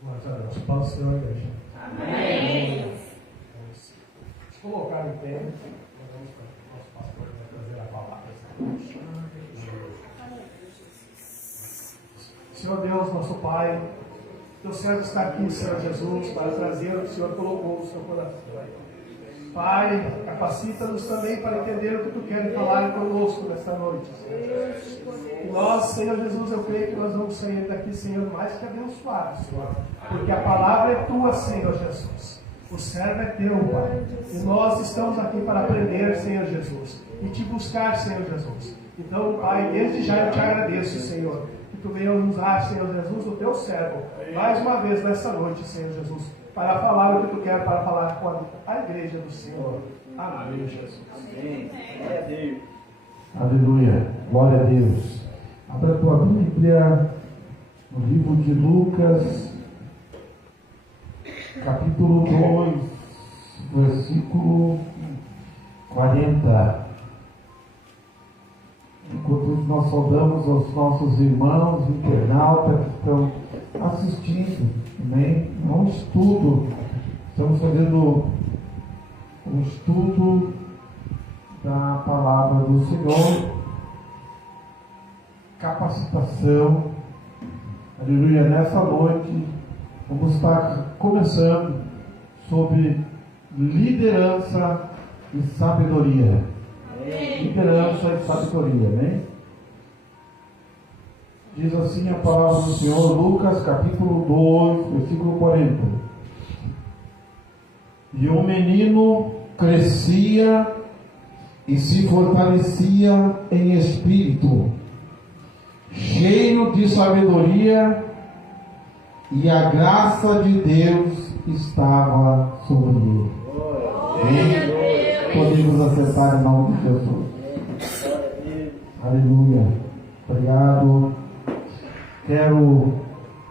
Glória a Deus. Paz do Senhor, igreja. Amém. Vamos se colocar em pé. Vamos para o nosso pastor que vai trazer a palavra esta noite. Senhor Deus, nosso Pai, teu servo está aqui, Senhor Jesus, para trazer o que o Senhor colocou no seu coração. Pai, capacita-nos também para entender o que tu queres falar conosco nesta noite, Senhor. E nós, Senhor Jesus, eu creio que nós vamos sair daqui, Senhor, mais que abençoados, Senhor. Porque a palavra é tua, Senhor Jesus. O servo é teu, Pai. E nós estamos aqui para aprender, Senhor Jesus. E te buscar, Senhor Jesus. Então, Pai, desde já eu te agradeço, Senhor. Que tu venha usar, Senhor Jesus, o teu servo, mais uma vez nessa noite, Senhor Jesus, para falar o que tu quer, para falar com a igreja do Senhor. Amém, Jesus. Amém. Glória a Deus. Aleluia. Glória a Deus. Abra a tua Bíblia no livro de Lucas, capítulo 2, versículo 40. Enquanto isso, nós saudamos aos nossos irmãos internautas que estão assistindo, amém? É um estudo, estamos fazendo um estudo da palavra do Senhor, capacitação, aleluia. Nessa noite, vamos estar começando sobre liderança e sabedoria. Liderança e sabedoria, né? Diz assim a palavra do Senhor, Lucas capítulo 2, versículo 40. E o menino crescia e se fortalecia em espírito, cheio de sabedoria, e a graça de Deus estava sobre ele. Amém? Podemos acertar em nome de Jesus. Aleluia. Obrigado. Quero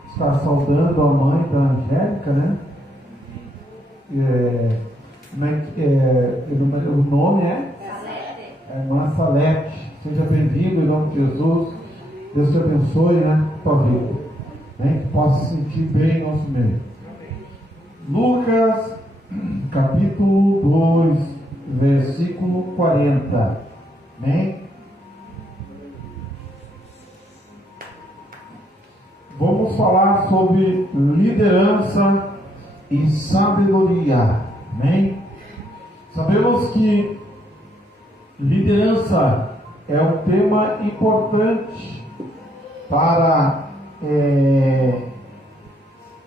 estar saudando a mãe da Angélica, né? O nome é? A irmã Salete. Seja bem-vindo em nome de Jesus. Deus te abençoe, né? Tua vida. Né? Que possa se sentir bem em nosso meio. Lucas, capítulo 2, versículo 40. Amém? Vamos falar sobre liderança e sabedoria. Amém? Sabemos que liderança é um tema importante para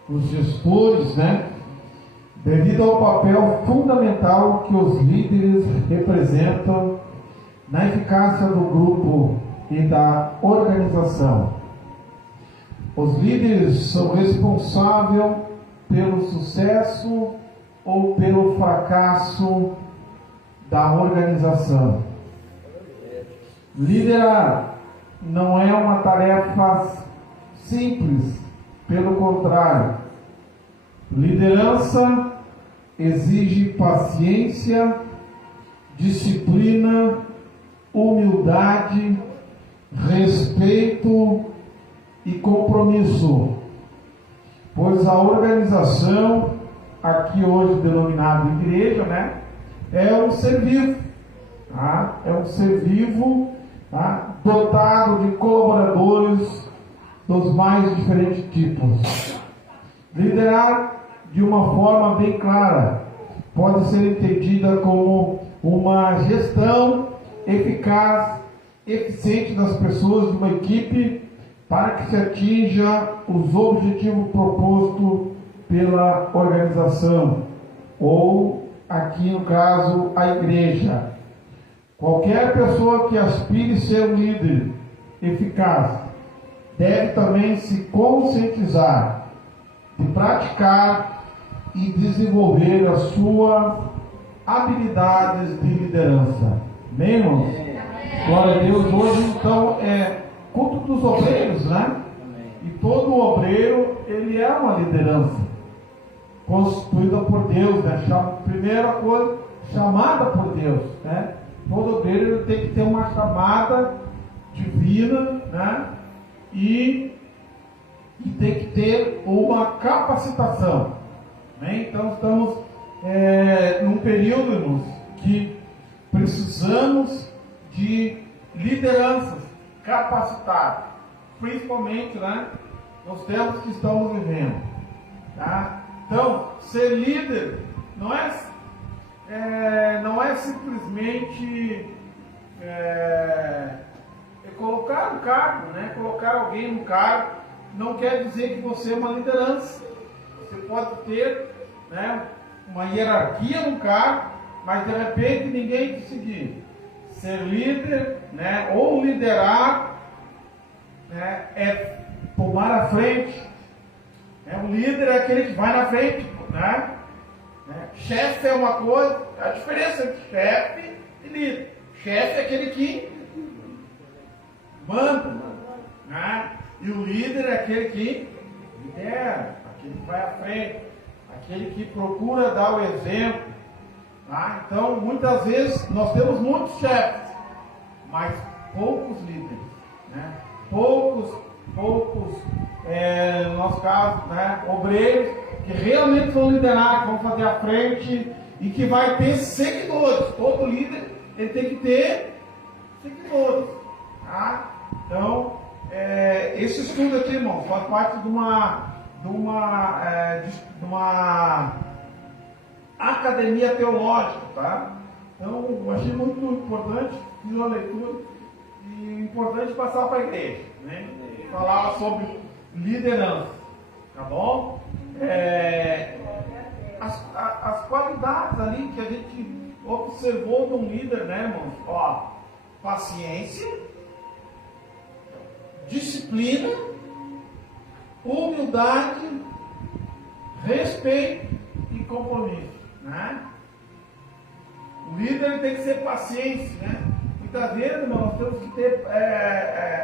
os gestores, né? Devido ao papel fundamental que os líderes representam na eficácia do grupo e da organização. Os líderes são responsáveis pelo sucesso ou pelo fracasso da organização. Liderar não é uma tarefa simples, pelo contrário. Liderança exige paciência, disciplina, humildade, respeito e compromisso, pois a organização, aqui hoje denominada igreja, né, é um ser vivo, tá? É um ser vivo, tá? Dotado de colaboradores dos mais diferentes tipos. Liderar de uma forma bem clara pode ser entendida como uma gestão eficaz, eficiente das pessoas de uma equipe para que se atinja os objetivos propostos pela organização, ou aqui no caso a igreja. Qualquer pessoa que aspire ser um líder eficaz deve também se conscientizar de praticar e desenvolver as suas habilidades de liderança. Amém, irmãos? Glória a Deus. Hoje então é culto dos obreiros, né? E todo obreiro, ele é uma liderança constituída por Deus, né? Primeira coisa, chamada por Deus, né? Todo obreiro ele tem que ter uma chamada divina, né? E e tem que ter uma capacitação. Né? Então estamos num período, irmãos, que precisamos de lideranças capacitadas, principalmente, né, nos tempos que estamos vivendo. Tá? Então, ser líder não é simplesmente colocar um cargo, né? Colocar alguém no cargo não quer dizer que você é uma liderança. Você pode ter, né, uma hierarquia no cargo, mas de repente ninguém te seguir. Ser líder, né, ou liderar, né, é tomar a frente. O líder é aquele que vai na frente, né? Chefe é uma coisa, a diferença entre chefe e líder. Chefe é aquele que manda, né? E o líder é aquele que lidera, aquele que vai à frente, aquele que procura dar o exemplo. Tá? Então, muitas vezes, nós temos muitos chefes, mas poucos líderes, né? Poucos, no nosso caso, né, obreiros, que realmente vão liderar, que vão fazer a frente e que vai ter seguidores. Todo líder ele tem que ter seguidores. Tá? Então, esse estudo aqui, irmão, faz parte de uma academia teológica. Tá? Então, eu achei muito importante, fiz uma leitura e importante passar para a igreja. Né? Falava sobre liderança. Tá bom? As qualidades ali que a gente observou de um líder, né, irmãos? Ó, paciência, disciplina, humildade, respeito e compromisso, né? O líder tem que ser paciente, né? Muitas vezes, irmãos, nós temos que ter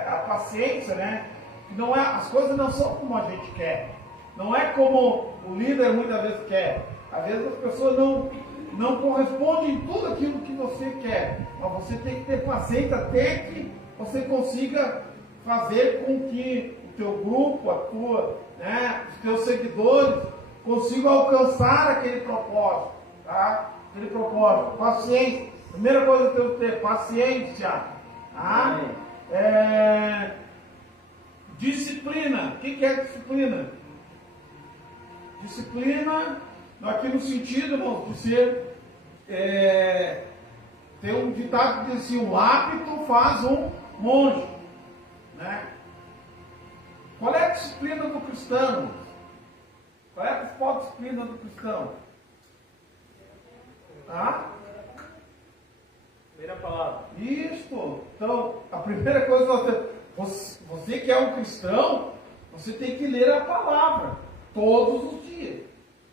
a paciência, né? Não as coisas não são como a gente quer. Não é como o líder muitas vezes quer. Às vezes as pessoas não correspondem em tudo aquilo que você quer. Mas você tem que ter paciência até que você consiga fazer com que o teu grupo, né, os teus seguidores consigam alcançar aquele propósito. Tá? Aquele propósito. Paciência. Primeira coisa que eu tenho que ter, paciência. Tá? Disciplina. O que é disciplina? Disciplina, aqui no sentido, irmão, de ser. Tem um ditado que diz assim: o hábito faz um monge. Né? Qual é a disciplina do cristão? Qual é a principal disciplina do cristão? Tá? Primeira palavra. Isso. Então, a primeira coisa, você que é um cristão, você tem que ler a palavra todos os dias.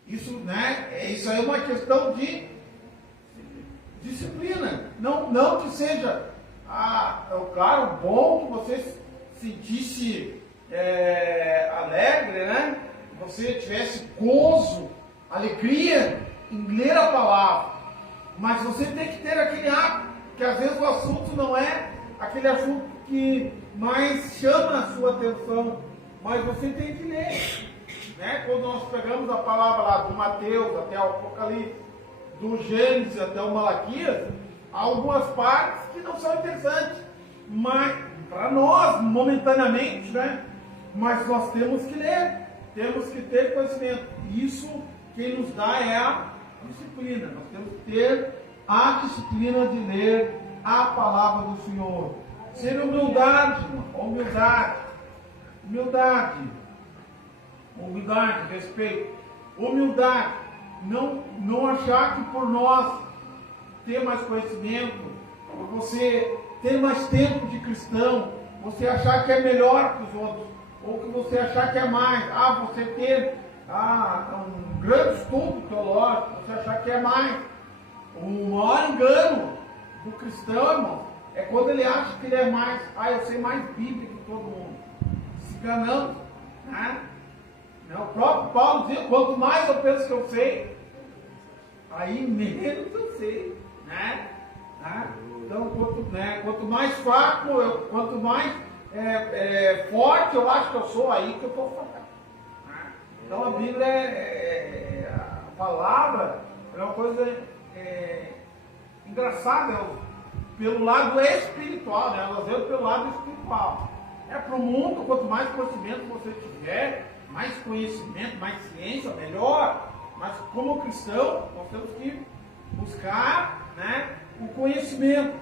Isso, né? Isso aí é uma questão de disciplina. Não que seja, claro, bom que você se sentisse alegre, né? Que você tivesse gozo, alegria em ler a palavra. Mas você tem que ter aquele hábito, que às vezes o assunto não é aquele assunto que mais chama a sua atenção, mas você tem que ler. Né? Quando nós pegamos a palavra lá do Mateus até o Apocalipse, do Gênesis até o Malaquias, há algumas partes que não são interessantes, mas para nós, momentaneamente, né? Mas nós temos que ler, temos que ter conhecimento. Isso quem nos dá é a disciplina. Nós temos que ter a disciplina de ler a palavra do Senhor. Ser humildade, humildade, respeito, humildade, não achar que por nós ter mais conhecimento, por você ter mais tempo de cristão, você achar que é melhor que os outros, ou que você achar que é mais, você ter um grande estudo teológico, você achar que é mais. O maior engano do cristão, irmão, é quando ele acha que ele é mais, eu sei mais Bíblia que todo mundo. Se enganamos, né? O próprio Paulo dizia: quanto mais eu penso que eu sei, aí menos eu sei, né? Então, quanto mais fraco, quanto mais forte eu acho que eu sou, aí que eu estou fraco. Então a Bíblia, a palavra, é uma coisa engraçada, pelo lado espiritual, né? Nós vemos pelo lado espiritual. Para o mundo, quanto mais conhecimento você tiver, mais conhecimento, mais ciência, melhor. Mas como cristão, nós temos que buscar, né, o conhecimento,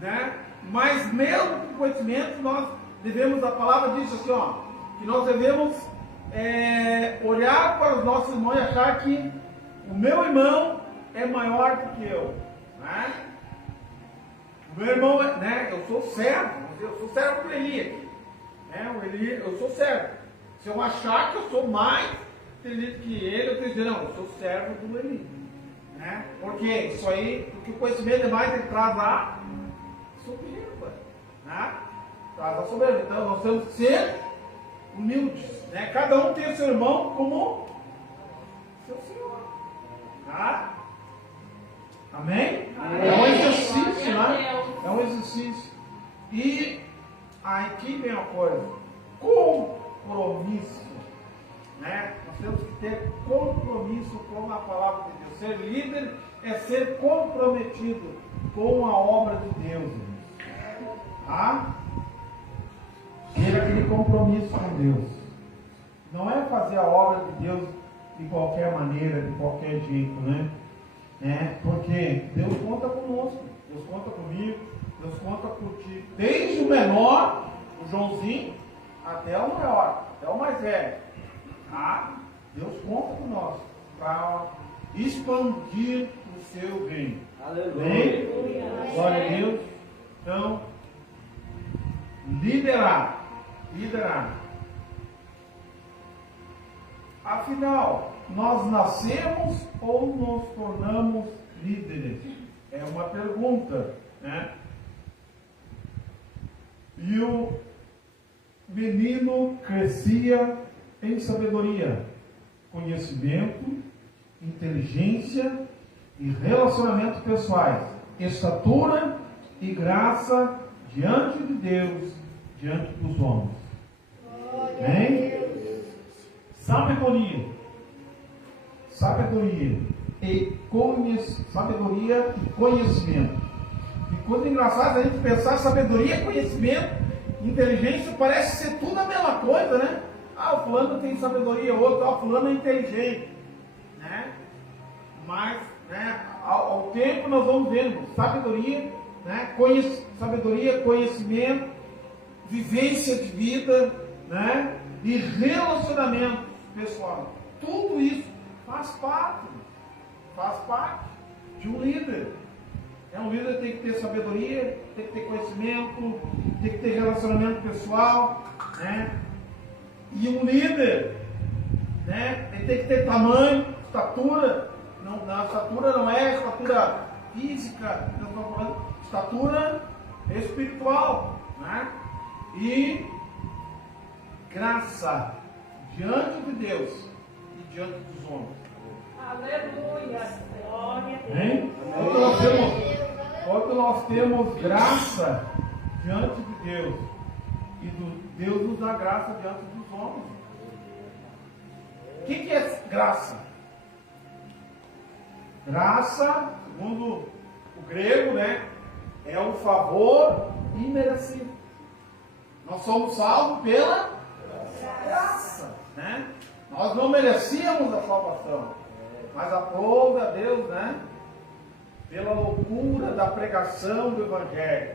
né? Mas mesmo com conhecimento, nós devemos, a palavra diz assim, ó, que nós devemos olhar para os nossos irmãos e achar que o meu irmão é maior do que eu, né? O meu irmão, né, eu sou servo do Eli aqui, né? O Eli, eu sou servo. Se eu achar que eu sou mais inteligente que ele, eu tenho que dizer, não, eu sou servo do Eli, né? Porque isso aí, porque o conhecimento demais ele traz a soberba, né? Traz a soberba. Então nós temos que ser humildes, né? Cada um tem o seu irmão como seu Senhor, tá? Amém? Amém. É um exercício, né? É um exercício. E aqui vem uma coisa: compromisso, né? Nós temos que ter compromisso com a palavra de Deus. Ser líder é ser comprometido com a obra de Deus, tá? Ter aquele compromisso com Deus. Não é fazer a obra de Deus de qualquer maneira, de qualquer jeito, né? Porque Deus conta conosco, Deus conta comigo, Deus conta por ti. Desde o menor, o Joãozinho, até o maior, até o mais velho. Tá? Deus conta com nós para expandir o seu reino. Aleluia. Glória a Deus. Então, liderar. Afinal, nós nascemos ou nos tornamos líderes? É uma pergunta, né? E o menino crescia em sabedoria, conhecimento, inteligência e relacionamentos pessoais, estatura e graça diante de Deus, diante dos homens. Amém? Sabedoria e conhecimento. E coisa engraçada a gente pensar: sabedoria, conhecimento, inteligência, parece ser tudo a mesma coisa, né? O fulano tem sabedoria, o outro, o fulano é inteligente, né? Mas, né, ao tempo nós vamos vendo sabedoria, né? Sabedoria, conhecimento, vivência de vida, né? E relacionamento pessoal. Tudo isso faz parte de um líder. Um líder tem que ter sabedoria, tem que ter conhecimento, tem que ter relacionamento pessoal, né? E um líder, né, ele tem que ter tamanho, estatura. A estatura não é estatura física, nós estamos falando estatura espiritual, né? E graça diante de Deus e diante dos homens. Aleluia. Glória a Deus. Quando nós temos graça diante de Deus, e Deus nos dá graça diante dos homens. O que é graça? Graça, segundo o grego, né, é um favor imerecido. Nós somos salvos pela graça, né? Nós não merecíamos a salvação, mas aprove a Deus, né, pela loucura da pregação do Evangelho,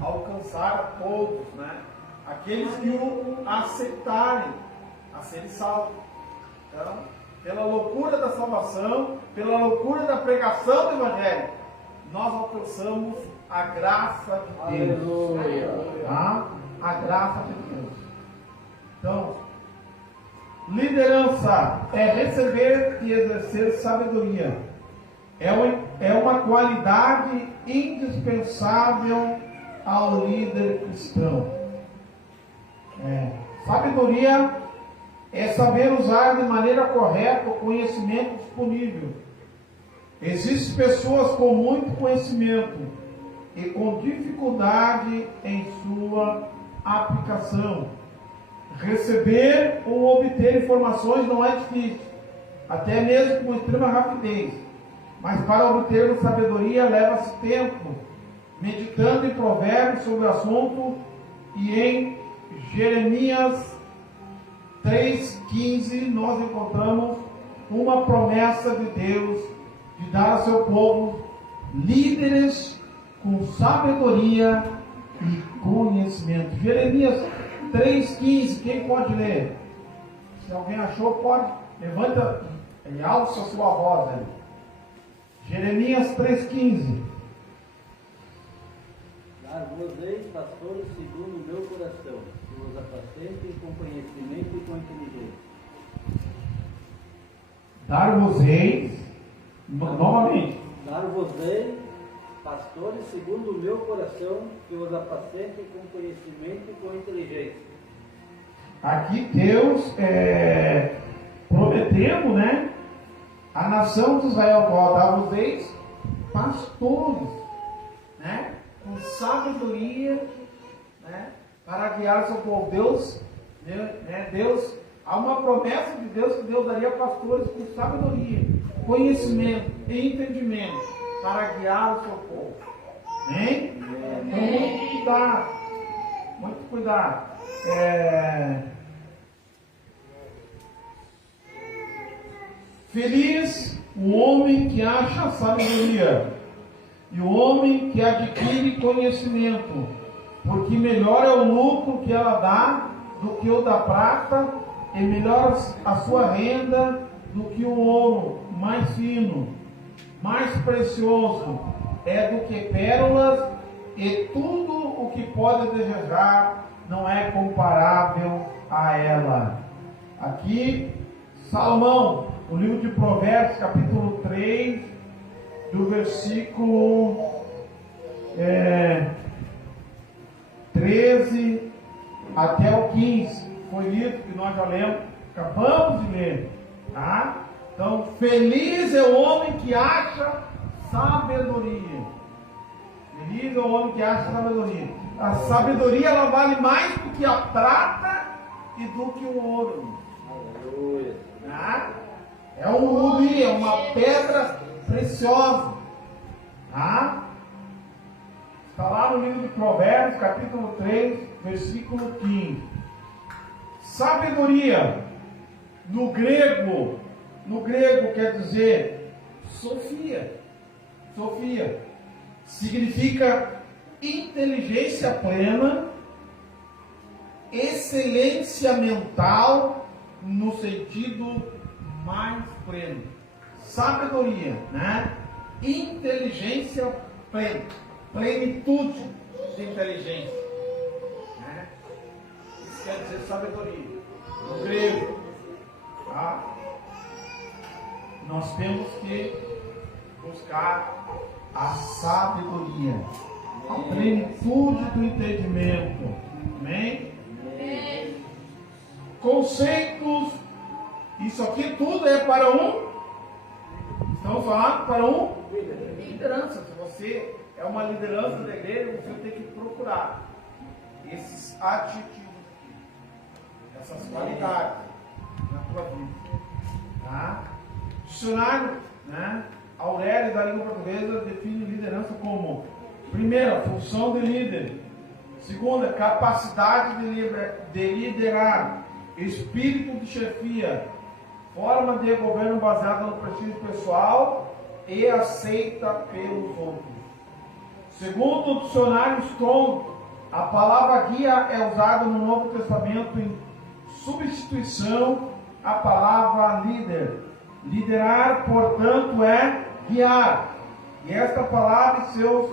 alcançar a todos, né, aqueles que o aceitarem a serem salvos. Então, pela loucura da salvação, pela loucura da pregação do Evangelho, nós alcançamos a graça de Deus. Aleluia. Tá? A graça de Deus. Então, liderança é receber e exercer sabedoria. É uma qualidade indispensável ao líder cristão. Sabedoria é saber usar de maneira correta o conhecimento disponível. Existem pessoas com muito conhecimento e com dificuldade em sua aplicação. Receber ou obter informações não é difícil, até mesmo com extrema rapidez. Mas para obter sabedoria leva-se tempo, meditando em Provérbios sobre o assunto e em Jeremias 3,15 nós encontramos uma promessa de Deus de dar ao seu povo líderes com sabedoria e conhecimento. Jeremias 3,15, quem pode ler? Se alguém achou, pode, levanta e alça a sua voz aí. Jeremias 3,15. Dar-vos-ei pastores segundo o meu coração, que vos apacentem com conhecimento e com inteligência. Dar-vos-ei, novamente. Dar-vos-ei pastores segundo o meu coração, que vos apacentem com conhecimento e com inteligência. Aqui Deus prometendo, né? A nação de Israel, qual dar-vos-eis pastores, né? Com sabedoria, né? Para guiar seu povo. Deus, né? Deus, há uma promessa de Deus que Deus daria pastores com sabedoria, conhecimento e entendimento para guiar o seu povo. Hein? Então, muito cuidado. Muito cuidado. Feliz o homem que acha sabedoria e o homem que adquire conhecimento, porque melhor é o lucro que ela dá do que o da prata, e melhor a sua renda do que o ouro mais fino. Mais precioso é do que pérolas, e tudo o que pode desejar não é comparável a ela. Aqui, Salomão, o livro de Provérbios, capítulo 3, do versículo 13 até o 15, foi lido que nós já lemos, acabamos de ler, tá? Então, feliz é o homem que acha sabedoria. Feliz é o homem que acha sabedoria. A sabedoria, ela vale mais do que a prata e do que o ouro. Aleluia. Tá? É um rubi, é uma pedra preciosa. Tá? Está lá no livro de Provérbios, capítulo 3, versículo 15. Sabedoria, no grego quer dizer Sofia. Sofia significa inteligência plena, excelência mental no sentido mais pleno. Sabedoria, né? Inteligência plena, plenitude de inteligência, né? Isso quer dizer sabedoria no grego, tá? Nós temos que buscar a sabedoria, a plenitude do entendimento. Amém? Conceitos, isso aqui tudo é para estamos falando para liderança. Se você é uma liderança da igreja, você tem que procurar esses atitudes aqui, essas qualidades na tua vida, tá? Dicionário, né? Aurélio da língua portuguesa define liderança como: primeira, função de líder; segunda, capacidade de liderar; espírito de chefia; forma de governo baseada no prestígio pessoal e aceita pelos outros. Segundo o dicionário Strong, a palavra guia é usada no Novo Testamento em substituição à palavra líder. Liderar, portanto, é guiar. E esta palavra e seus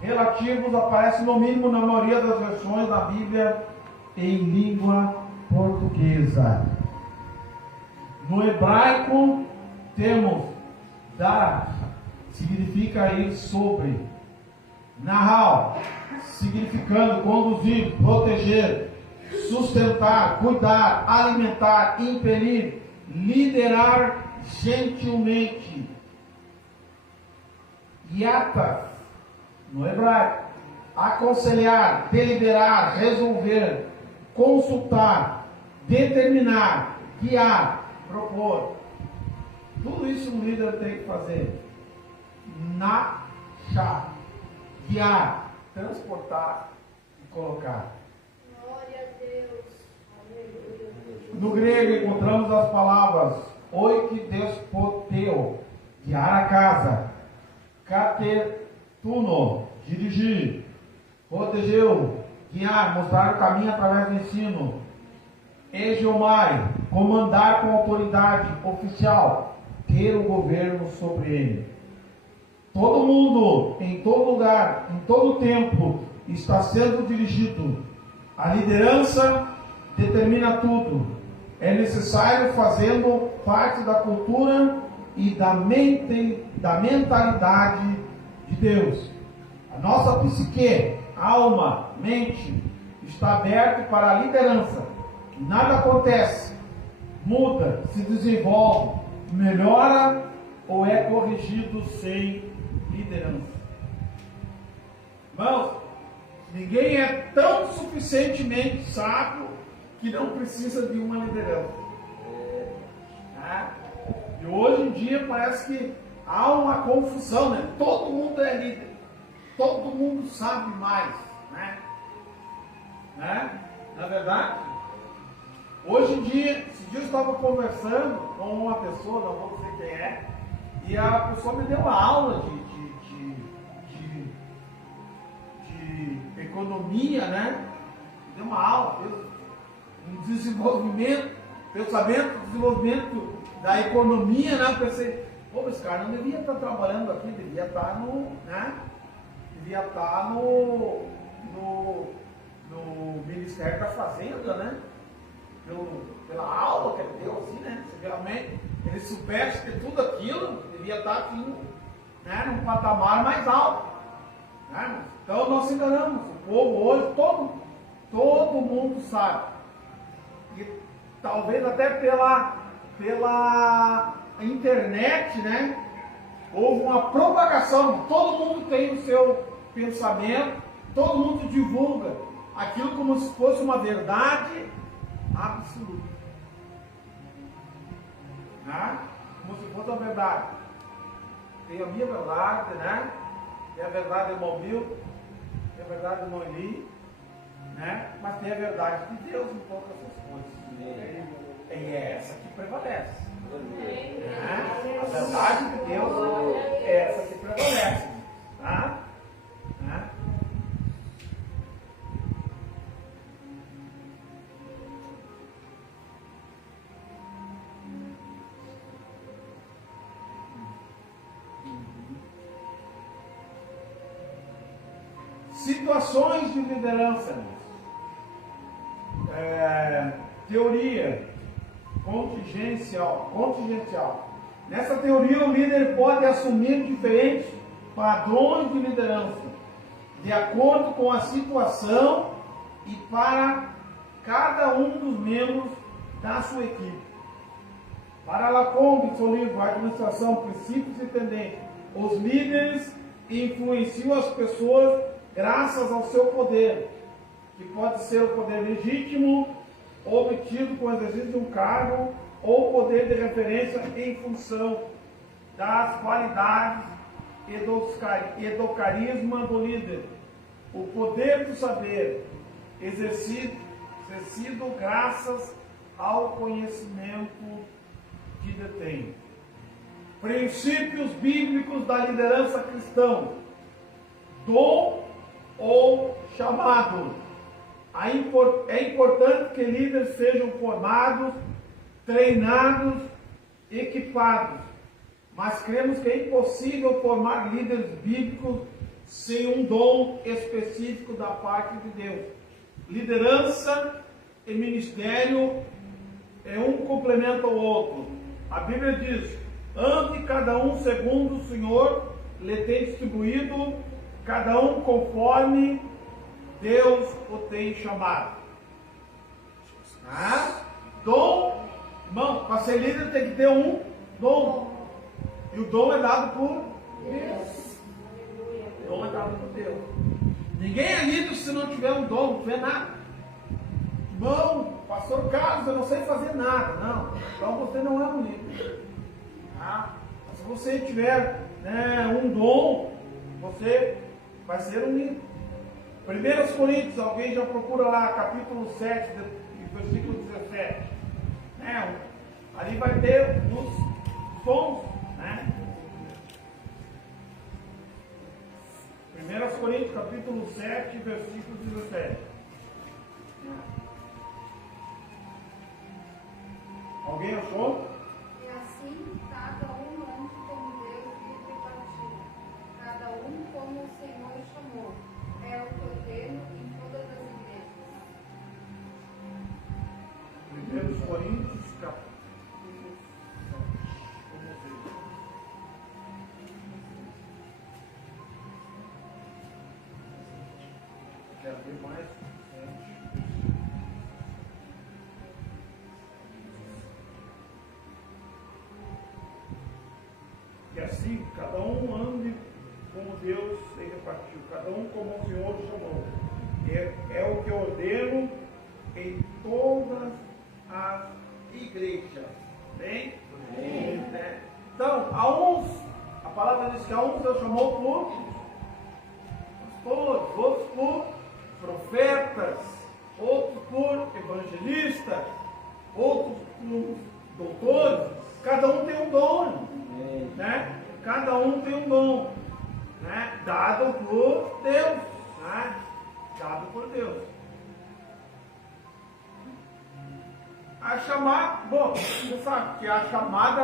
relativos aparecem no mínimo na maioria das versões da Bíblia em língua portuguesa. No hebraico temos dar, significa ir sobre; nahal, significando conduzir, proteger, sustentar, cuidar, alimentar, impelir, liderar gentilmente. Yatas, no hebraico, aconselhar, deliberar, resolver, consultar, determinar, guiar, propor. Tudo isso um líder tem que fazer. Guiar, transportar e colocar. Glória a Deus. Aleluia. No grego encontramos as palavras oikidespoteo, guiar a casa, katetuno, dirigir, rodegeu, guiar, mostrar o caminho através do ensino, egeomai, comandar com autoridade oficial, ter o governo sobre ele. Todo mundo, em todo lugar, em todo tempo, está sendo dirigido. A liderança determina tudo. É necessário fazendo parte da cultura e da mentalidade de Deus. A nossa psique, alma, mente, está aberta para a liderança. Nada acontece, muda, se desenvolve, melhora ou é corrigido sem liderança. Irmãos, ninguém é tão suficientemente sábio que não precisa de uma liderança. E hoje em dia parece que há uma confusão, né? Todo mundo é líder, todo mundo sabe mais, né? Na verdade, hoje em dia, esse dia eu estava conversando com uma pessoa, não vou dizer quem é, e a pessoa me deu uma aula de economia, né? Me deu uma aula, fez um desenvolvimento, desenvolvimento da economia, né? Eu pensei, pô, esse cara não devia estar trabalhando aqui, devia estar no Ministério da Fazenda, né? Pela aula que ele deu, assim, né? Se realmente ele soubesse que tudo aquilo devia estar aqui, né? Num patamar mais alto, né? Então nós enganamos o povo hoje, todo mundo sabe. E talvez até pela internet, né? Houve uma propagação, todo mundo tem o seu pensamento, todo mundo divulga aquilo como se fosse uma verdade absoluta, né? Como se fosse uma verdade. Tem a minha verdade, né? Tem a verdade de Mobil, tem a verdade de Noeli, né? Mas tem a verdade de Deus em todas essas coisas. E é essa que prevalece. Né? A verdade de Deus é essa que prevalece. Tá? Né? Situações de liderança, teoria contingencial. Nessa teoria, o líder pode assumir diferentes padrões de liderança, de acordo com a situação e para cada um dos membros da sua equipe. Para Lacombe, seu livro Administração, Princípios e Tendências, os líderes influenciam as pessoas graças ao seu poder, que pode ser o poder legítimo, obtido com o exercício de um cargo, ou poder de referência em função das qualidades e do carisma do líder. O poder do saber exercido graças ao conhecimento que detém. Princípios bíblicos da liderança cristã. Dom ou chamado. É importante que líderes sejam formados, treinados, equipados. Mas cremos que é impossível formar líderes bíblicos sem um dom específico da parte de Deus. Liderança e ministério um complementa o outro. A Bíblia diz: ande cada um segundo o Senhor lhe tem distribuído, cada um conforme Deus o tem chamado. Dom, irmão, para ser líder tem que ter um dom. E o dom é dado por Deus. O dom é dado por Deus. Ninguém é líder se não tiver um dom, não tiver nada. Irmão, pastor Carlos, eu não sei fazer nada. Não, então você não é um líder. Tá? Se você tiver, né, um dom, você vai ser um líder. 1 Coríntios, alguém já procura lá, capítulo 7, versículo 17. Né? Ali vai ter os dons, né? 1 Coríntios, capítulo 7, versículo 17. Alguém achou? E assim, cada um ande como Deus lhe repartiu, cada um como o Senhor chamou. É o que ordeno em todas as igrejas. 1 Coríntios, capítulo 7. Vamos ver. Quero ver mais. E assim, cada um ande como Deus lhe repartiu, cada um como o Senhor chamou. É o que eu ordeno em todas as igrejas. Bem? É. Então, a palavra diz que a uns Deus chamou por pastores, outros por profetas, outros por evangelistas, outros por doutores. Cada um tem um dom, né? Cada um tem um dom, né? Dado por Deus, né? Dado por Deus. A chamada, bom, você sabe que a chamada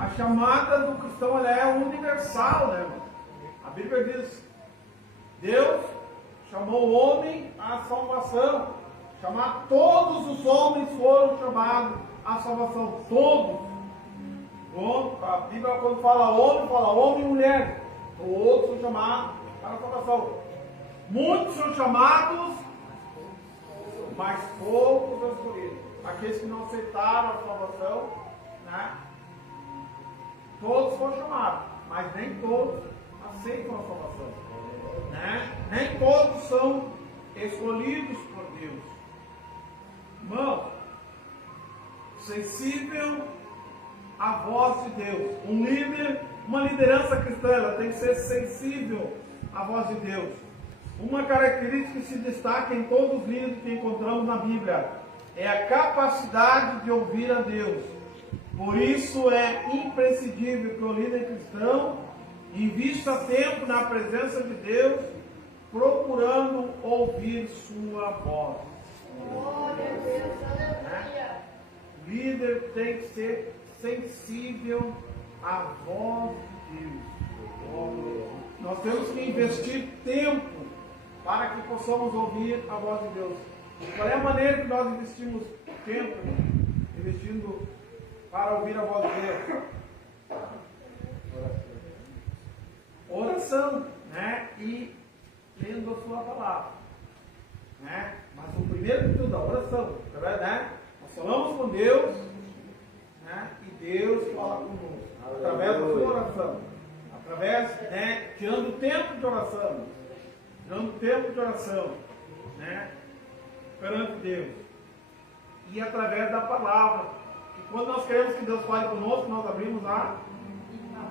a chamada do cristão, ela é universal, né? A Bíblia diz: Deus chamou o homem à salvação. Todos os homens foram chamados à salvação. Todos. Bom, a Bíblia, quando fala homem e mulher. Todos são chamados para a salvação. Muitos são chamados, mas poucos são escolhidos. Aqueles que não aceitaram a salvação, né? Todos foram chamados, mas nem todos aceitam a salvação, né? Nem todos são escolhidos por Deus. Irmão, sensível à voz de Deus. Um líder, uma liderança cristã, ela tem que ser sensível à voz de Deus. Uma característica que se destaca em todos os livros que encontramos na Bíblia é a capacidade de ouvir a Deus. Por isso é imprescindível que o líder cristão invista tempo na presença de Deus, procurando ouvir sua voz. Glória a Deus, aleluia. O líder tem que ser sensível à voz de Deus. Nós temos que investir tempo para que possamos ouvir a voz de Deus. Qual é a maneira que nós investimos tempo? Investindo para ouvir a voz de Deus. Oração, né? E lendo a sua palavra, né? Mas o primeiro de tudo, a oração, né? Nós falamos com Deus, né? E Deus fala conosco através da sua oração, através, né? Tirando tempo de oração, né? Perante Deus, e através da palavra. E quando nós queremos que Deus fale conosco, nós abrimos a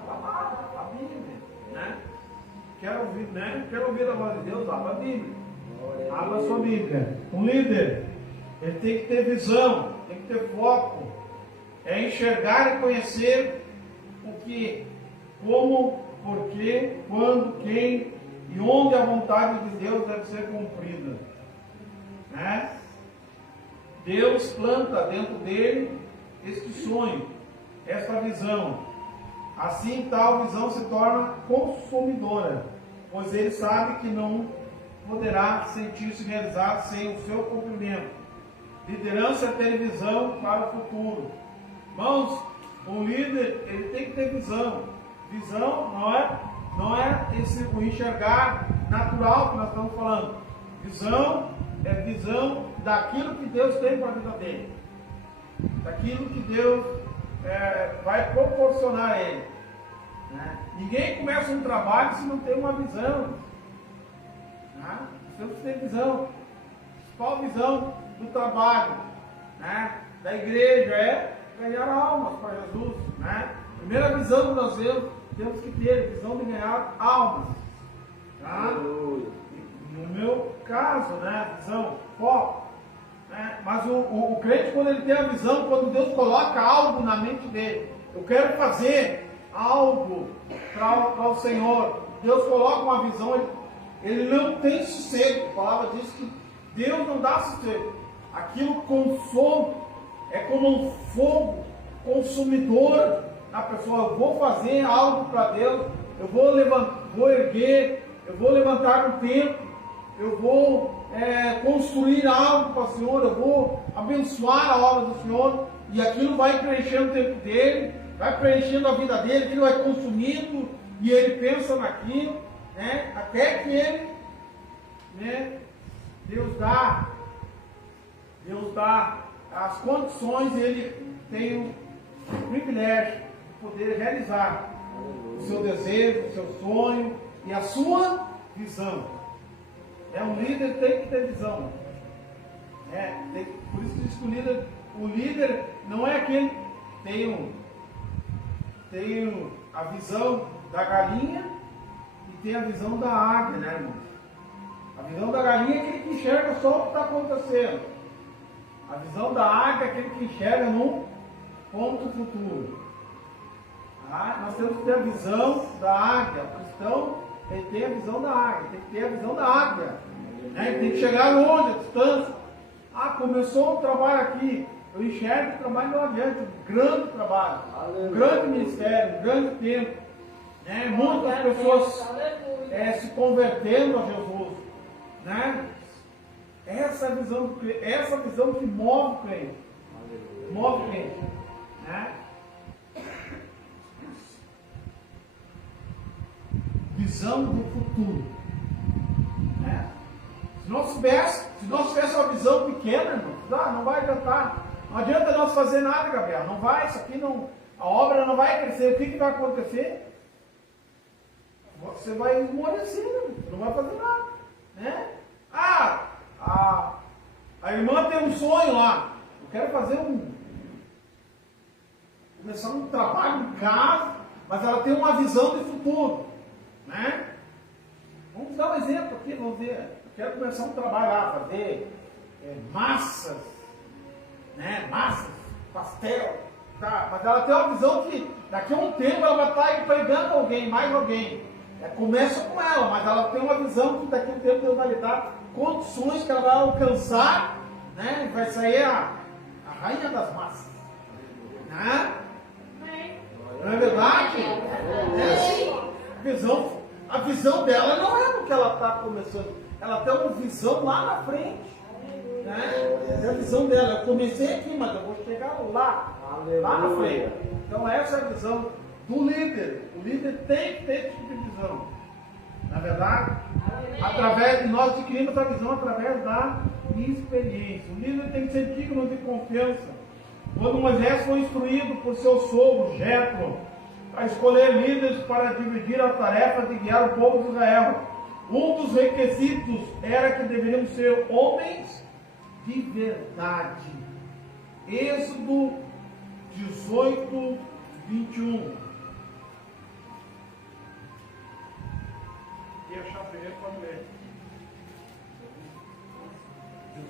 palavra, a Bíblia, né? Quero ouvir a voz de Deus, abra a Bíblia. Abra a sua Bíblia. Um líder, ele tem que ter visão, tem que ter foco. É enxergar e conhecer o que, como, porquê, quando, quem e onde a vontade de Deus deve ser cumprida, né? Deus planta dentro dele este sonho, esta visão. Assim, tal visão se torna consumidora, pois ele sabe que não poderá sentir-se realizado sem o seu cumprimento. Liderança é ter visão para o futuro. Irmãos, um líder, ele tem que ter visão. Visão não é esse o enxergar natural que nós estamos falando. Visão é visão daquilo que Deus tem para a vida dele, daquilo que Deus vai proporcionar a ele, Né? Ninguém começa um trabalho se não tem uma visão. Né? Temos que ter visão. Qual a visão do trabalho, né, da igreja? É ganhar almas para Jesus. Né? Primeira visão que nós temos que ter, visão de ganhar almas. Tá? No meu caso, né, visão, foco. Né? Mas o crente, quando ele tem a visão, quando Deus coloca algo na mente dele, eu quero fazer algo para o Senhor, Deus coloca uma visão, ele não tem sossego. A palavra diz que Deus não dá sossego. Aquilo consome, é como um fogo consumidor na pessoa. Eu vou fazer algo para Deus, eu vou erguer, eu vou levantar no templo, eu vou construir algo para o Senhor, eu vou abençoar a obra do Senhor, e aquilo vai preenchendo o tempo dele, vai preenchendo a vida dele, aquilo vai consumindo, e ele pensa naquilo, né, até que ele, né, Deus dá as condições, ele tem o privilégio de poder realizar o seu desejo, o seu sonho e a sua visão. Um líder tem que ter visão. Por isso que diz que o líder não é aquele que tem a visão da galinha e tem a visão da águia, né, irmão? A visão da galinha é aquele que enxerga só o que está acontecendo. A visão da águia é aquele que enxerga no ponto futuro. Nós temos que ter a visão da águia. O cristão tem que ter a visão da águia, tem que ter a visão da águia. Né? Tem que chegar longe, a distância. Começou um trabalho aqui. Eu enxergo o trabalho do adiante, um grande trabalho, um grande ministério, um grande tempo. Né? Muitas pessoas se convertendo a Jesus. Né? Essa visão que move o crente. Move o crente. Né? Visão do futuro. Né? Se nós tivéssemos uma visão pequena, irmão, não vai adiantar. Não adianta nós fazer nada, Gabriel. Não vai, isso aqui não. A obra não vai crescer. O que vai acontecer? Você vai esmorecer, não vai fazer nada. Né? A irmã tem um sonho lá. Eu quero fazer começar um trabalho em casa, mas ela tem uma visão de futuro. Né? Vamos dar um exemplo aqui, vamos ver. Eu quero começar um trabalho lá, fazer massas, né? Massas, pastel. Tá? Mas ela tem uma visão que daqui a um tempo ela vai estar empregando alguém, mais alguém. Começa com ela, mas ela tem uma visão que daqui a um tempo Deus vai lhe dar condições que ela vai alcançar, né? Vai sair a rainha das massas. Né? Não é verdade? É assim. A visão dela não é no que ela está começando. Ela tem uma visão lá na frente. Né? É a visão dela. Eu comecei aqui, mas eu vou chegar lá na frente. Então essa é a visão do líder. O líder tem que ter esse tipo de visão. Na verdade, nós adquirimos a visão através da experiência. O líder tem que ser digno de confiança. Quando Moisés foi instruído por seu sogro, Jetro, a escolher líderes para dividir a tarefa de guiar o povo de Israel, um dos requisitos era que deveriam ser homens de verdade. Êxodo 18, 21. E achar primeiro para ler.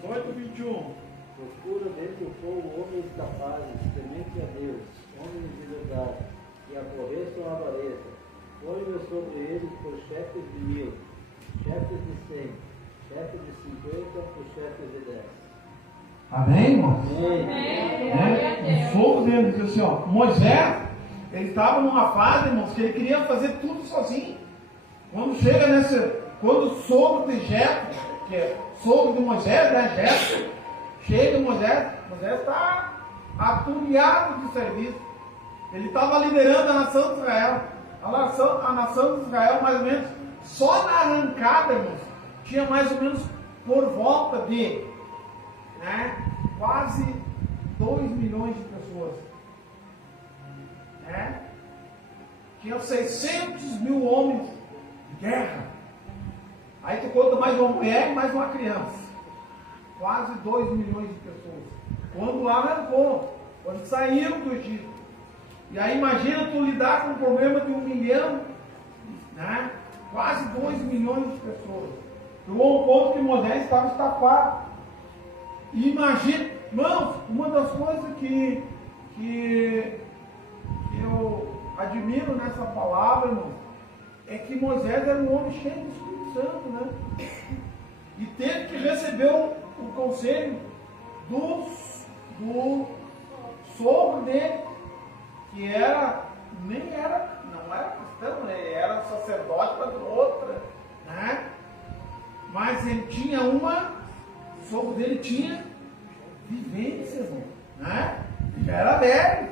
18, 21. Procura dentro do povo homens capazes, temente a Deus, homens de verdade, que aborreçam a avareza. Ponha sobre eles por chefes de 1000, chefes de 100, chefes de 50, por chefes de 10. Amém, irmão? Amém. O fogo dele diz assim, ó, Moisés, ele estava numa fase, irmãos, que ele queria fazer tudo sozinho. Quando o sogro de Jetro, que é sogro de Moisés, né, Jetro, chega Moisés está atulhado de serviço. Ele estava liderando a nação de Israel. A nação de Israel, mais ou menos, só na arrancada, irmãos, tinha mais ou menos por volta de quase 2 milhões de pessoas. tinha 600 mil homens de guerra. Aí tu conta mais uma mulher e mais uma criança. Quase 2 milhões de pessoas. Quando arrancou, quando saíram do Egito. E aí imagina tu lidar com um problema de 1 milhão, né? Quase 2 milhões de pessoas. Chegou um ponto que Moisés estava estafado. E imagina, irmãos, uma das coisas que eu admiro nessa palavra, irmãos, é que Moisés era um homem cheio do Espírito Santo, né? E teve que receber o conselho do sogro dele, que não era cristão, né? Ele era sacerdote para outra, né? Mas ele tinha o sogro dele tinha vivência, irmão, né? Ele já era velho,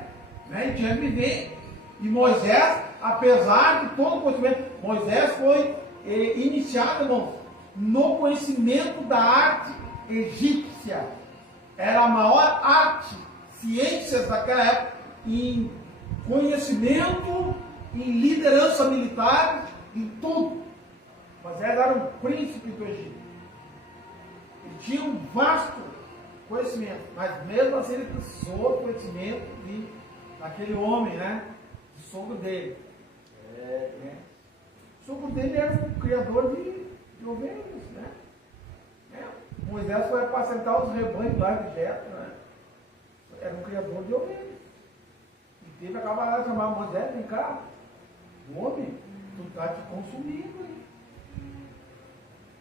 né? Ele tinha vivência. E Moisés, apesar de todo o conhecimento, Moisés foi iniciado, irmão, no conhecimento da arte egípcia. Era a maior arte, ciências daquela época, em conhecimento, em liderança militar, em tudo. Moisés era um príncipe do Egito. Ele tinha um vasto conhecimento, mas mesmo assim ele precisou do conhecimento daquele homem, né? Do sogro dele. O sogro dele era um criador de ovelhas, né? Moisés foi apacentar os rebanhos lá de Jetro, né? Era um criador de ovelhas. E teve a camarada chamar Moisés, vem cá, homem, tu está te consumindo. Hein?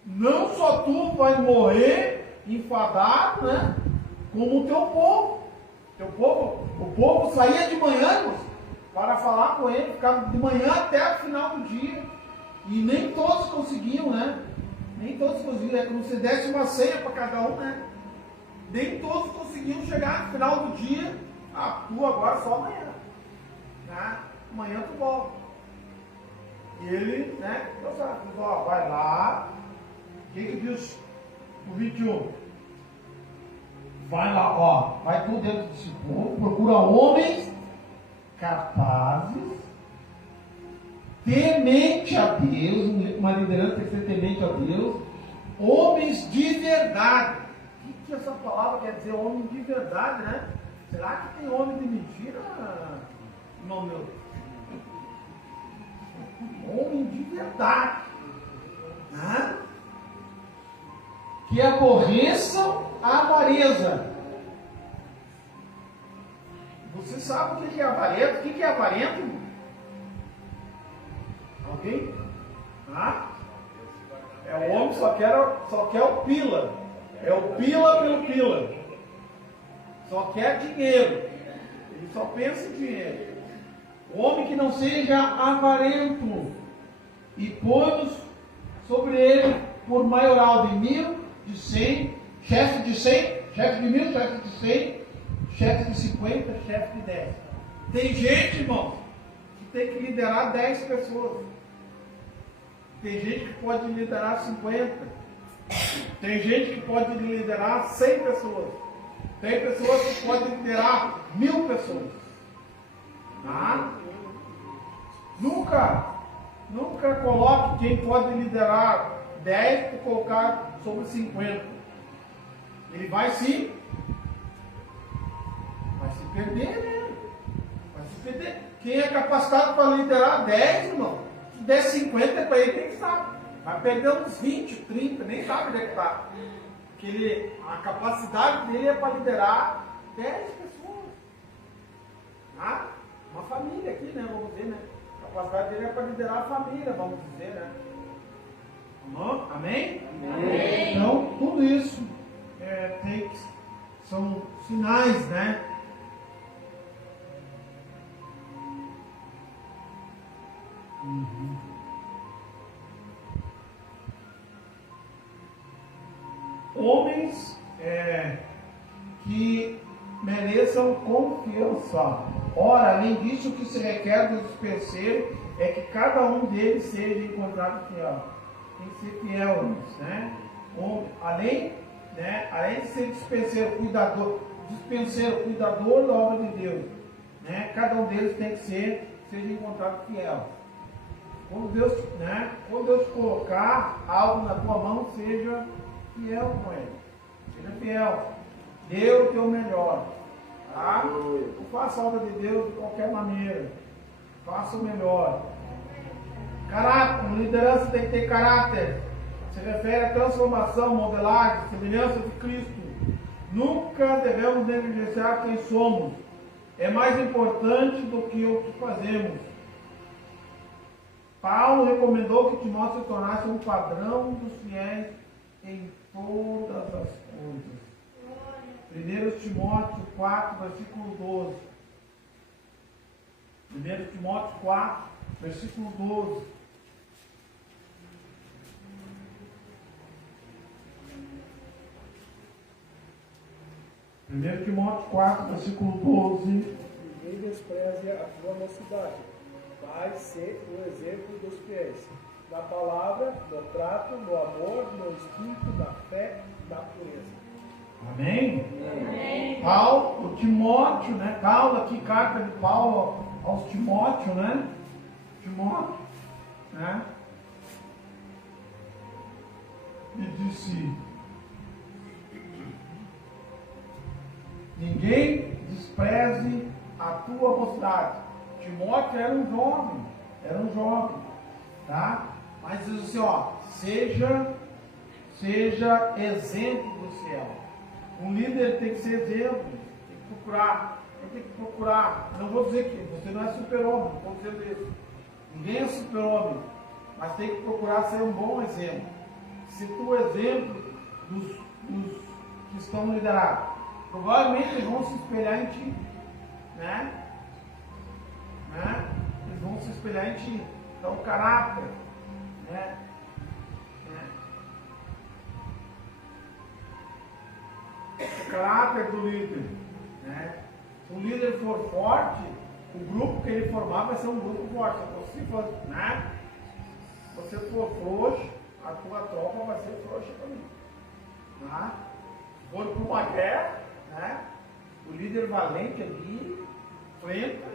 Não só tu vai morrer enfadado, né? Como o teu povo. O povo saía de manhã, irmãos, para falar com ele, ficava de manhã até o final do dia. E nem todos conseguiam, né? Nem todos conseguiam. É como se desse uma ceia para cada um, né? Nem todos conseguiam chegar no final do dia. Ah, tu agora só amanhã. Né? Amanhã tu volta. E ele, né? Então, sabe, ó, vai lá. O que diz o 21? Vai lá, ó. Vai tu dentro desse povo, procura homens capazes, temente a Deus, uma liderança tem que ser temente a Deus, homens de verdade. O que essa palavra quer dizer, homem de verdade, né? Será que tem homem de mentira? Não, meu. Homem de verdade, né? Que aborreçam a avareza. Você sabe o que é avarento? O que é avarento? Alguém? É o homem que só quer o pila. É o pila pelo pila. Só quer dinheiro. Ele só pensa em dinheiro. O homem que não seja avarento. E põe sobre ele por maioral de 1.000, de 100, chefe de 100, chefe de 1.000, chefe de 100, chefe de 50, chefe de 10. Tem gente, irmão, que tem que liderar 10 pessoas. Tem gente que pode liderar 50. Tem gente que pode liderar 100 pessoas. Tem pessoas que podem liderar 1.000 pessoas. Tá? Nunca coloque quem pode liderar 10 para colocar sobre 50. Ele vai se perder, né? Vai se perder. Quem é capacitado para liderar 10, irmão, se der 50 para ele, quem sabe? Vai perder uns 20, 30, nem sabe onde é que está. Porque a capacidade dele é para liderar 10 pessoas. Tá? Uma família aqui, né? Vamos dizer, né? A capacidade dele é para liderar a família, vamos dizer, né? Amém? Amém. Então, tudo isso são sinais, né? Homens que mereçam confiança. Ora, além disso, o que se requer do dispenseiro é que cada um deles seja encontrado fiel. Tem que ser fiel, né? Além de ser dispenseiro, cuidador da obra de Deus, né? Cada um deles tem que ser seja encontrado fiel. Quando Deus te colocar algo na tua mão, seja fiel com Ele. Seja fiel. Dê o teu melhor. Tá? Não faça a obra de Deus de qualquer maneira. Faça o melhor. Caráter. Uma liderança tem que ter caráter. Se refere à transformação, modelagem, semelhança de Cristo. Nunca devemos negligenciar quem somos. É mais importante do que o que fazemos. Paulo recomendou que Timóteo se tornasse um padrão dos fiéis em todas as coisas. 1 Timóteo 4, versículo 12. 1 Timóteo 4, versículo 12. Primeiro Timóteo 4, versículo 12. Ninguém despreze a tua mocidade, mas ser o exemplo dos fiéis. Na palavra, no trato, no amor, no espírito, na fé, na pureza. Amém? Amém. Paulo, o Timóteo, né? Paulo aqui, carta de Paulo aos Timóteo, né? Timóteo, né? E disse: ninguém despreze a tua mocidade. Timóteo era um jovem, tá? Mas diz assim, ó, seja exemplo do céu. Um líder tem que ser exemplo, tem que procurar. Não vou dizer que você não é super-homem, não vou dizer isso. Ninguém é super-homem, mas tem que procurar ser um bom exemplo. Se tu é exemplo dos que estão liderados, provavelmente eles vão se espelhar em ti, né? Eles vão se espelhar em ti. Então, o caráter, né? O caráter do líder, né? Se o líder for forte, o grupo que ele formar vai ser um grupo forte. Se você for frouxo, a tua tropa vai ser frouxa também, né? Se for para uma guerra, né? O líder valente ali enfrenta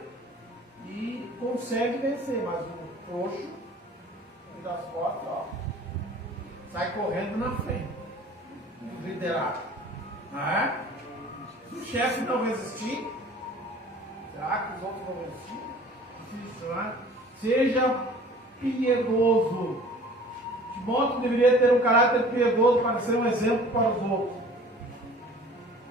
e consegue vencer, mas o frouxo e das costas, ó, sai correndo na frente do liderado, né? Se o chefe não resistir, será que os outros vão resistir? Difícil, né? Seja piedoso. Timóteo deveria ter um caráter piedoso para ser um exemplo para os outros.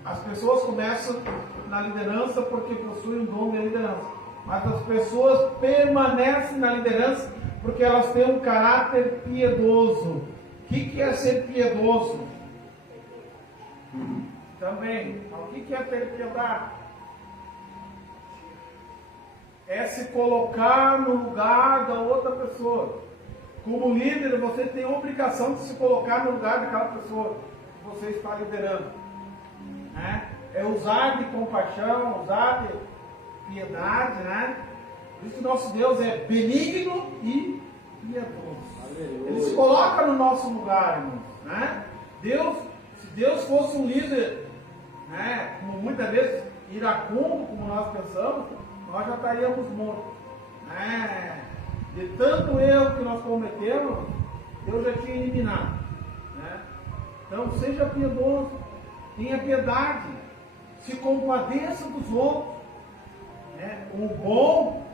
As pessoas começam na liderança porque possuem um dom de liderança. Mas as pessoas permanecem na liderança porque elas têm um caráter piedoso. O que é ser piedoso? Também. O que é ter piedade? É se colocar no lugar da outra pessoa. Como líder, você tem a obrigação de se colocar no lugar daquela pessoa que você está liderando. Né? É usar de compaixão, usar de piedade, né? Por isso nosso Deus é benigno e piedoso. Ele se coloca no nosso lugar, irmãos, né? Se Deus fosse um líder, né, como muitas vezes iracundo, como nós pensamos, nós já estaríamos mortos, né? De tanto erro que nós cometemos, Deus já tinha eliminado, né? Então seja piedoso, tenha piedade, se compadeça dos outros, né? O bom,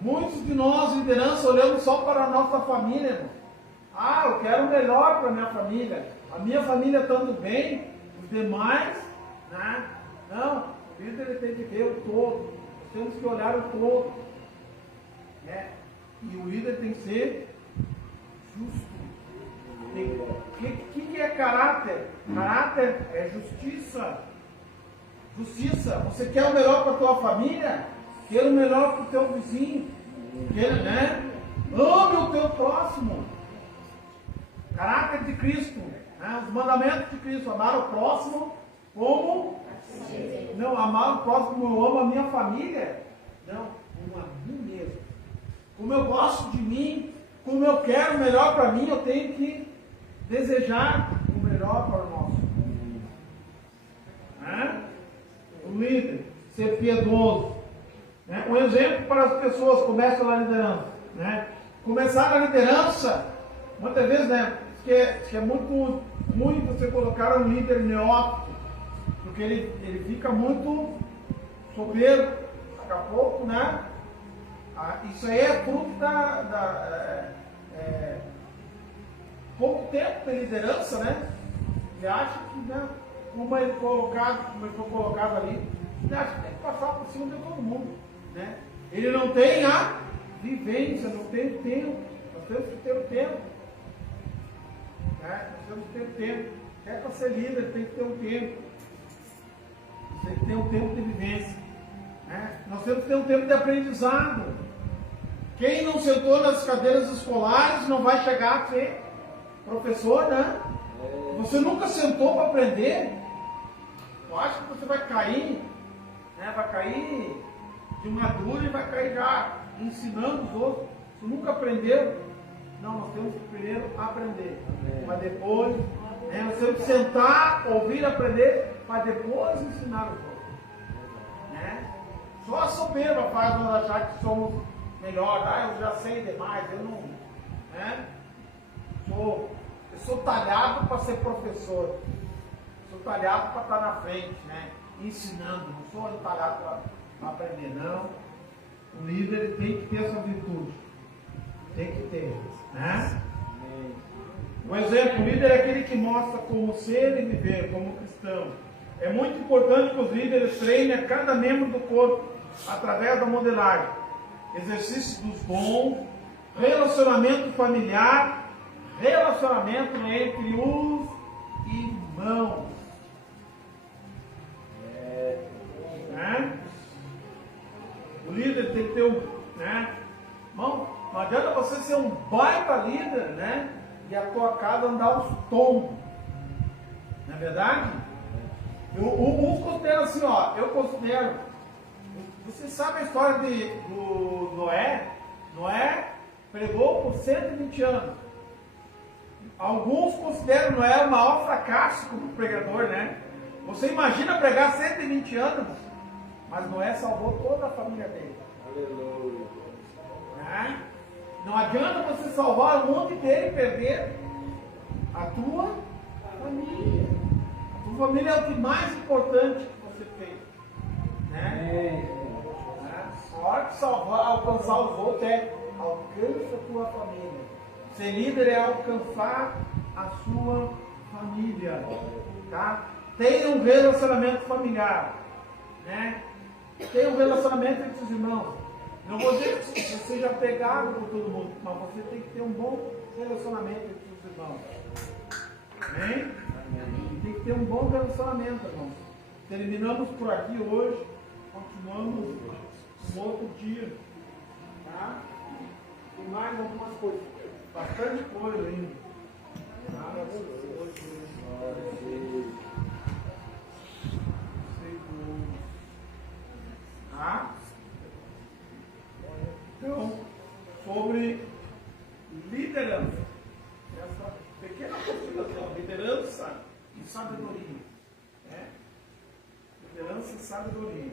muitos de nós, liderança, olhamos só para a nossa família, irmão. Eu quero o melhor para a minha família, a minha família estando bem, os demais, né? Não, o líder ele tem que ver o todo, nós temos que olhar o todo, né? E o líder tem que ser justo. O que é caráter? Caráter é justiça. Justiça. Você quer o melhor para a tua família? Quer o melhor para o teu vizinho? Quer, né? Ame o teu próximo. Caráter de Cristo, né? Os mandamentos de Cristo. Amar o próximo como... Não, amar o próximo como eu amo a minha família. Não, como a mim mesmo. Como eu gosto de mim, como eu quero o melhor para mim, eu tenho que desejar o melhor para o nosso. O líder, ser piedoso. Né? Um exemplo para as pessoas que começam na liderança. Né? Começar na liderança, muitas vezes, né, que é muito ruim você colocar um líder neófito, porque ele fica muito soberbo, daqui a pouco, né? Isso aí é fruto pouco tempo de liderança, né? Ele acha que, né, como ele foi colocado ali, ele acha que tem que passar por cima de todo mundo, né? Ele não tem a vivência, não tem o tempo. Nós temos que ter o tempo, né? Nós temos que ter o tempo. Quer para ser líder, tem que ter um tempo. Você tem que ter um tempo de vivência, né? Nós temos que ter um tempo de aprendizado. Quem não sentou nas cadeiras escolares não vai chegar a ser professor, né? Você nunca sentou para aprender. Eu acho que você vai cair, né? Vai cair de maduro e vai cair já ensinando os outros. Você nunca aprendeu. Não, nós temos que primeiro aprender. Mas depois, né, nós temos que sentar, ouvir, aprender, para depois ensinar os outros. Né? Só a soberba faz nós achar que somos melhor. Eu já sei demais, eu não. Né? Eu sou talhado para ser professor. Sou talhado para estar na frente, né? Ensinando. Não sou talhado para aprender, não. O líder tem que ter essa virtude. Tem que ter. Né? Um exemplo, o líder é aquele que mostra como ser e viver como cristão. É muito importante que os líderes treinem a cada membro do corpo através da modelagem, exercício dos dons, relacionamento familiar, relacionamento entre os irmãos. Né? O líder tem que ter né? Não adianta você ser um baita líder, né? E a tua casa andar aos tombos. Não é verdade? Uns consideram assim, ó. Eu considero. Você sabe a história do Noé? Noé pregou por 120 anos. Alguns consideram Noé o maior fracasso como pregador, né? Você imagina pregar 120 anos, mas Noé salvou toda a família dele. Aleluia. Né? Não adianta você salvar o mundo inteiro e perder a tua família. A tua família é o que mais importante que você fez. Né? A hora de salvar, alcançar os outros alcança a tua família. Ser líder é alcançar a sua família. Tá? Tenha um relacionamento familiar. Né? Tenha um relacionamento entre os irmãos. Não vou dizer que você seja pegado por todo mundo, mas você tem que ter um bom relacionamento entre os irmãos. Amém? Tem que ter um bom relacionamento, irmãos. Terminamos por aqui hoje. Continuamos um outro dia. Tá? E mais algumas coisas. Bastante coisa ainda. Tá? Tá? Então, sobre liderança. Essa pequena postulação, liderança e sabedoria. Né? Liderança e sabedoria.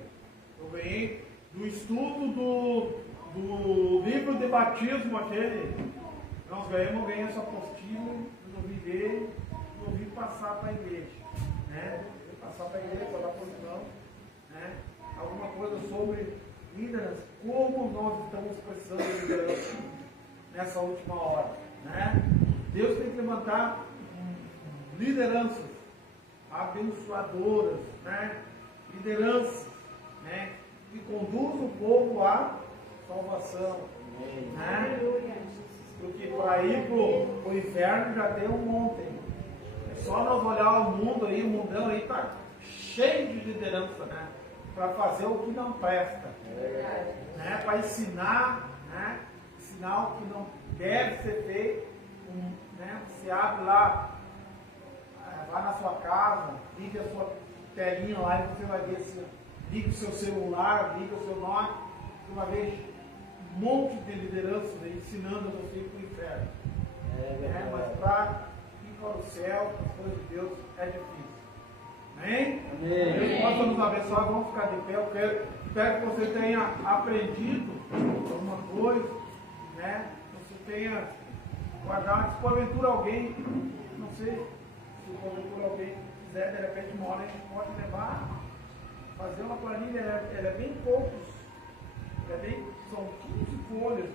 Eu ganhei do estudo do livro de batismo aquele. Nós ganhamos, eu ganhei essa apostila, resolvi ler, resolvi passar para a igreja. Né? Passar para a igreja, para dar posição. Né? Alguma coisa sobre liderança, como nós estamos precisando de liderança nessa última hora. Né? Deus tem que levantar lideranças abençoadoras, né? Lideranças, né? Que conduz o povo à salvação. Né? Porque para ir para o inferno já tem um monte. É só nós olhar o mundo aí, o mundão aí está cheio de liderança, né? Para fazer o que não presta, né? Para ensinar, né? Ensinar o que não deve ser feito, né? Você abre lá, vai na sua casa, liga a sua telinha lá e você vai ver se liga o seu celular, liga o seu nome, uma vez um monte de liderança ensinando você para o inferno. Mas para ir para o céu, para as coisas de Deus, é difícil. Amém? Amém. Deus possa nos abençoar. Vamos ficar de pé. Espero que você tenha aprendido alguma coisa, né? Você tenha guardado. Se porventura alguém, não sei, se porventura alguém quiser, de repente, uma hora a gente pode levar, fazer uma planilha. Ela é bem poucos, são 15 folhas.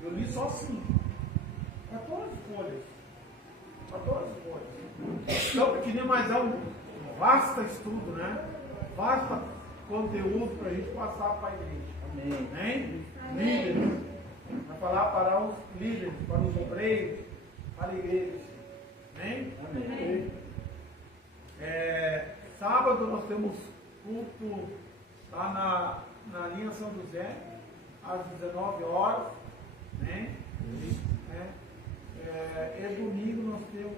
Eu li só 5. 14 folhas. 14 folhas. Então, pequenininho, mas é um vasto estudo, né? Vasto conteúdo para a gente passar para a igreja. Amém. Amém? Líderes. Vai falar para os líderes, para os obreiros, para a igreja. Amém? Amém. Sábado nós temos culto lá na linha São José, às 19 horas. Né? E domingo nós temos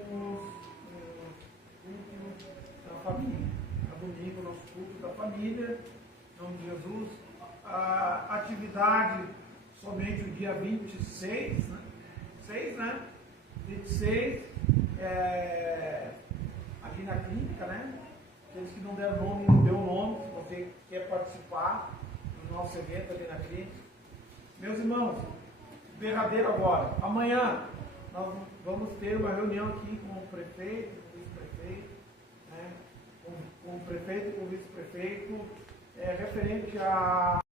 culto da família. Domingo nosso culto da família, em nome de Jesus. A atividade somente o dia 26, né? 6, né? 26, aqui na clínica, né? Aqueles que não deram nome, não deu nome, se você quer participar do nosso evento ali na clínica. Meus irmãos, derradeiro agora. Amanhã nós vamos ter uma reunião aqui com o prefeito, com o vice-prefeito, né? Com o prefeito e com o vice-prefeito, referente a